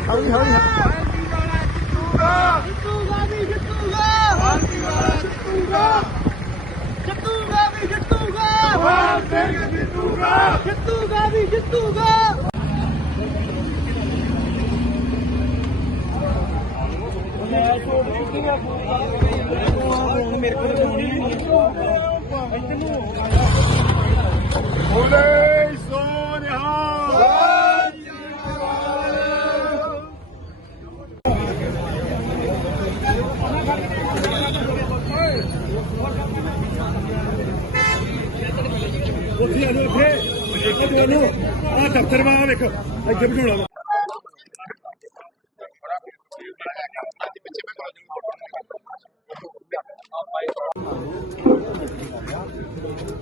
ਹੌਲੀ ਹੌਲੀ ਜਿੱਤੂਗਾ ਵੀ ਜਿੱਤੂਗਾ ਜਿੱਤੂਗਾ ਜਿੱਤੂਗਾ ਵੀ ਜਿੱਤੂਗਾ ਜਿੱਤੂਗਾ ਵੀ ਜਿੱਤੂਗਾ ਬੋਲੇ ਉੱਥੇ ਆ ਜਾਓ ਉੱਥੇ ਦੇਖੋ ਤੁਹਾਨੂੰ ਆ ਦਫ਼ਤਰ ਵਾਲਾ ਵੇਖੋ ਇੱਥੇ ਬਿਠਾਉਣਾ ਵਾ। ਬੋਲੇ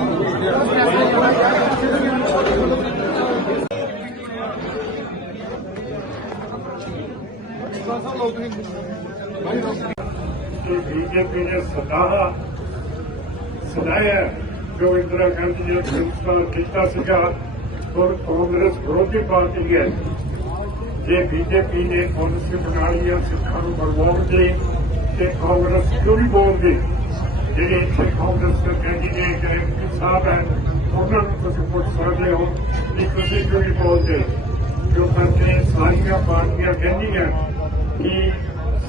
ਸੋਨਿਆ ਕਿ ਬੀਜੇਪੀ ਨੇ ਸਦਾ ਸਦਾਇਆ ਜੋ ਇੰਦਰਾ ਗਾਂਧੀ ਨੇ ਸੰਸਕਾਰ ਕੀਤਾ ਸੀਗਾ ਔਰ ਕਾਂਗਰਸ ਵਿਰੋਧੀ ਪਾਰਟੀ ਹੈ ਜੇ ਬੀਜੇਪੀ ਨੇ ਪਾਲਿਸੀ ਬਣਾ ਲਈ ਹੈ ਸਿੱਖਾਂ ਨੂੰ ਬਰਬਾਦ ਦੇ ਤੇ ਕਾਂਗਰਸ ਕਿਉਂ ਨਹੀਂ ਬੋਲਦੀ ਜਿਹੜੇ ਇੱਥੇ ਕਾਂਗਰਸ ਦੇ ਕੈਂਡੀਡੇਟ ਹੈ ਐਮਪੀ ਸਾਹਿਬ ਹੈ ਉਹਨਾਂ ਨੂੰ ਤੁਸੀਂ ਪੁੱਛ ਸਕਦੇ ਹੋ ਕਿ ਤੁਸੀਂ ਕਿਉਂ ਨਹੀਂ ਬੋਲਦੇ ਜੋ ਕਰਕੇ ਸਾਰੀਆਂ ਪਾਰਟੀਆਂ ਕਹਿੰਦੀਆਂ ਕਿ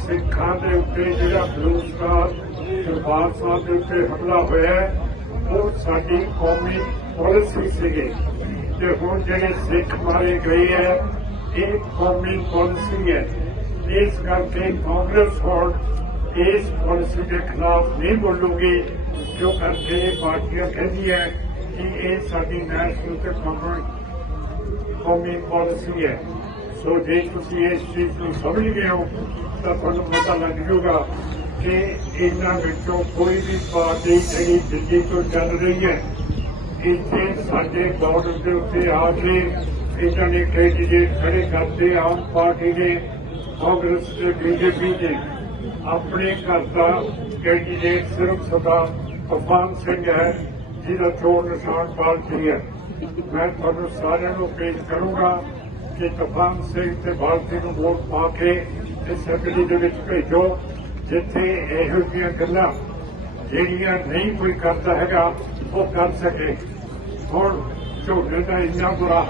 ਸਿੱਖਾਂ ਦੇ ਉੱਤੇ ਜਿਹੜਾ ਬਲੂਸਟਾਰ ਦਰਬਾਰ ਸਾਹਿਬ ਦੇ ਉੱਤੇ ਹਮਲਾ ਹੋਇਆ ਹੈ, ਉਹ ਸਾਡੀ ਕੌਮੀ ਪਾਲਿਸੀ ਸੀਗੀ ਤੇ ਹੁਣ ਜਿਹੜੇ ਸਿੱਖ ਮਾਰੇ ਗਏ ਹੈ ਇਹ ਕੌਮੀ ਪਾਲਿਸੀ ਹੈ ਇਸ ਕਰਕੇ ਕਾਂਗਰਸ ਹੁਣ ਇਸ ਪਾਲਿਸੀ ਦੇ ਖਿਲਾਫ ਨਹੀਂ ਬੋਲੂਗੀ ਜੋ ਕਰਕੇ ਇਹ ਪਾਰਟੀਆਂ ਕਹਿੰਦੀਆਂ ਕਿ ਇਹ ਸਾਡੀ ਨੈਸ਼ਨਲ ਤੇ ਕੌਮੀ ਕੌਮੀ ਪਾਲਿਸੀ ਹੈ ਸੋ ਜੇ ਤੁਸੀਂ ਇਸ ਚੀਜ਼ ਨੂੰ ਸਮਝ ਗਏ ਹੋ, ਤਾਂ ਤੁਹਾਨੂੰ ਪਤਾ ਲੱਗ ਜਾਊਗਾ ਕਿ ਇਹਨਾਂ ਵਿੱਚੋਂ ਕੋਈ ਵੀ ਪਾਰਟੀ ਜਿਹੜੀ ਦਿੱਲੀ ਤੋਂ ਚੱਲ ਰਹੀ ਹੈ, ਇੱਥੇ ਸਾਡੇ ਬਾਰਡਰ ਦੇ ਉੱਤੇ ਆ ਕੇ ਇਹਨਾਂ ਨੇ ਕੈਂਡੀਡੇਟ ਖੜੇ ਕਰਦੇ ਆਮ ਪਾਰਟੀ ਦੇ, ਕਾਂਗਰਸ ਤੇ ਬੀਜੇਪੀ ਦੇ। ਆਪਣੇ ਘਰ ਦਾ ਕੈਂਡੀਡੇਟ ਸਿਰਫ ਸਦਾ ਭਗਵਾਨ ਸਿੰਘ ਹੈ, ਜਿਹਦਾ ਚੋਣ ਨਿਸ਼ਾਨ ਪਾਰਟੀ ਹੈ। ਮੈਂ ਤੁਹਾਨੂੰ ਸਾਰਿਆਂ ਨੂੰ ਪੇਸ਼ ਕਰੂੰਗਾ ਕਿ ਤਫਾਨ ਸਿੰਘ ਤੇ ਭਾਰਤੀ ਨੂੰ ਵੋਟ ਪਾ ਕੇ ਇਸ ਅਸੈਂਬਲੀ ਦੇ ਵਿੱਚ ਭੇਜੋ, ਜਿੱਥੇ ਇਹੋ ਜਿਹੀਆਂ ਗੱਲਾਂ ਜਿਹੜੀਆਂ ਨਹੀਂ ਕੋਈ ਕਰਦਾ ਹੈਗਾ, ਉਹ ਕਰ ਸਕੇ। ਹੁਣ ਝੋਨੇ ਦਾ ਇੰਨਾ ਬੁਰਾ